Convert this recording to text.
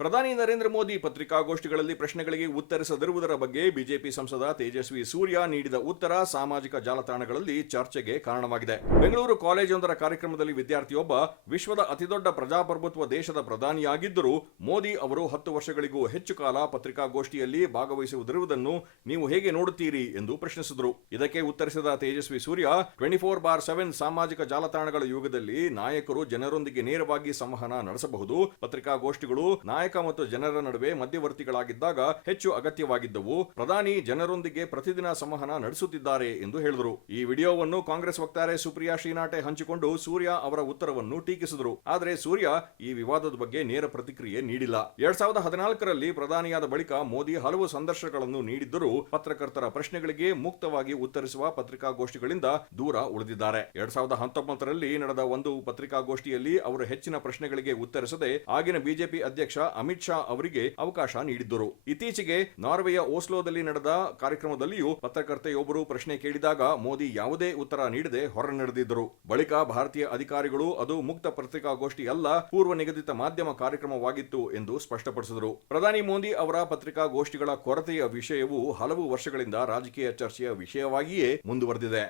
ಪ್ರಧಾನಿ ನರೇಂದ್ರ ಮೋದಿ ಪತ್ರಿಕಾಗೋಷ್ಠಿಗಳಲ್ಲಿ ಪ್ರಶ್ನೆಗಳಿಗೆ ಉತ್ತರಿಸದಿರುವುದರ ಬಗ್ಗೆ ಬಿಜೆಪಿ ಸಂಸದ ತೇಜಸ್ವಿ ಸೂರ್ಯ ನೀಡಿದ ಉತ್ತರ ಸಾಮಾಜಿಕ ಜಾಲತಾಣಗಳಲ್ಲಿ ಚರ್ಚೆಗೆ ಕಾರಣವಾಗಿದೆ. ಬೆಂಗಳೂರು ಕಾಲೇಜೊಂದರ ಕಾರ್ಯಕ್ರಮದಲ್ಲಿ ವಿದ್ಯಾರ್ಥಿಯೊಬ್ಬ ವಿಶ್ವದ ಅತಿದೊಡ್ಡ ಪ್ರಜಾಪ್ರಭುತ್ವ ದೇಶದ ಪ್ರಧಾನಿಯಾಗಿದ್ದರೂ ಮೋದಿ ಅವರು 10 ವರ್ಷಗಳಿಗೂ ಹೆಚ್ಚು ಕಾಲ ಪತ್ರಿಕಾಗೋಷ್ಠಿಯಲ್ಲಿ ಭಾಗವಹಿಸುವುದಿರುವುದನ್ನು ನೀವು ಹೇಗೆ ನೋಡುತ್ತೀರಿ ಎಂದು ಪ್ರಶ್ನಿಸಿದರು. ಇದಕ್ಕೆ ಉತ್ತರಿಸಿದ ತೇಜಸ್ವಿ ಸೂರ್ಯ 24/7 ಸಾಮಾಜಿಕ ಜಾಲತಾಣಗಳ ಯುಗದಲ್ಲಿ ನಾಯಕರು ಜನರೊಂದಿಗೆ ನೇರವಾಗಿ ಸಂವಹನ ನಡೆಸಬಹುದು. ಪತ್ರಿಕಾಗೋಷ್ಠಿಗಳು ನಾಯಕ ಮತ್ತು ಜನರ ನಡುವೆ ಮಧ್ಯವರ್ತಿಗಳಾಗಿದ್ದಾಗ ಹೆಚ್ಚು ಅಗತ್ಯವಾಗಿದ್ದವು. ಪ್ರಧಾನಿ ಜನರೊಂದಿಗೆ ಪ್ರತಿದಿನ ಸಂವಹನ ನಡೆಸುತ್ತಿದ್ದಾರೆ ಎಂದು ಹೇಳಿದರು. ಈ ವಿಡಿಯೋವನ್ನು ಕಾಂಗ್ರೆಸ್ ವಕ್ತಾರೆ ಸುಪ್ರಿಯಾ ಶ್ರೀನಾಟೆ ಹಂಚಿಕೊಂಡು ಸೂರ್ಯ ಅವರ ಉತ್ತರವನ್ನು ಟೀಕಿಸಿದರು. ಆದರೆ ಸೂರ್ಯ ಈ ವಿವಾದದ ಬಗ್ಗೆ ನೇರ ಪ್ರತಿಕ್ರಿಯೆ ನೀಡಿಲ್ಲ. 2014ರಲ್ಲಿ ಪ್ರಧಾನಿಯಾದ ಬಳಿಕ ಮೋದಿ ಹಲವು ಸಂದರ್ಶನಗಳನ್ನು ನೀಡಿದ್ದರೂ ಪತ್ರಕರ್ತರ ಪ್ರಶ್ನೆಗಳಿಗೆ ಮುಕ್ತವಾಗಿ ಉತ್ತರಿಸುವ ಪತ್ರಿಕಾಗೋಷ್ಠಿಗಳಿಂದ ದೂರ ಉಳಿದಿದ್ದಾರೆ. 2019ರಲ್ಲಿ ನಡೆದ ಒಂದು ಪತ್ರಿಕಾಗೋಷ್ಠಿಯಲ್ಲಿ ಅವರು ಹೆಚ್ಚಿನ ಪ್ರಶ್ನೆಗಳಿಗೆ ಉತ್ತರಿಸದೆ ಆಗಿನ ಬಿಜೆಪಿ ಅಧ್ಯಕ್ಷ ಅಮಿತ್ ಶಾ ಅವರಿಗೆ ಅವಕಾಶ ನೀಡಿದ್ದರು. ಇತ್ತೀಚೆಗೆ ನಾರ್ವೆಯ ಓಸ್ಲೋದಲ್ಲಿ ನಡೆದ ಕಾರ್ಯಕ್ರಮದಲ್ಲಿಯೂ ಪತ್ರಕರ್ತೆಯೊಬ್ಬರು ಪ್ರಶ್ನೆ ಕೇಳಿದಾಗ ಮೋದಿ ಯಾವುದೇ ಉತ್ತರ ನೀಡದೆ ಹೊರ ನಡೆದಿದ್ದರು. ಬಳಿಕ ಭಾರತೀಯ ಅಧಿಕಾರಿಗಳು ಅದು ಮುಕ್ತ ಪತ್ರಿಕಾಗೋಷ್ಠಿ ಅಲ್ಲ, ಪೂರ್ವ ನಿಗದಿತ ಮಾಧ್ಯಮ ಕಾರ್ಯಕ್ರಮವಾಗಿತ್ತು ಎಂದು ಸ್ಪಷ್ಟಪಡಿಸಿದರು. ಪ್ರಧಾನಿ ಮೋದಿ ಅವರ ಪತ್ರಿಕಾಗೋಷ್ಠಿಗಳ ಕೊರತೆಯ ವಿಷಯವು ಹಲವು ವರ್ಷಗಳಿಂದ ರಾಜಕೀಯ ಚರ್ಚೆಯ ವಿಷಯವಾಗಿಯೇ ಮುಂದುವರೆದಿದೆ.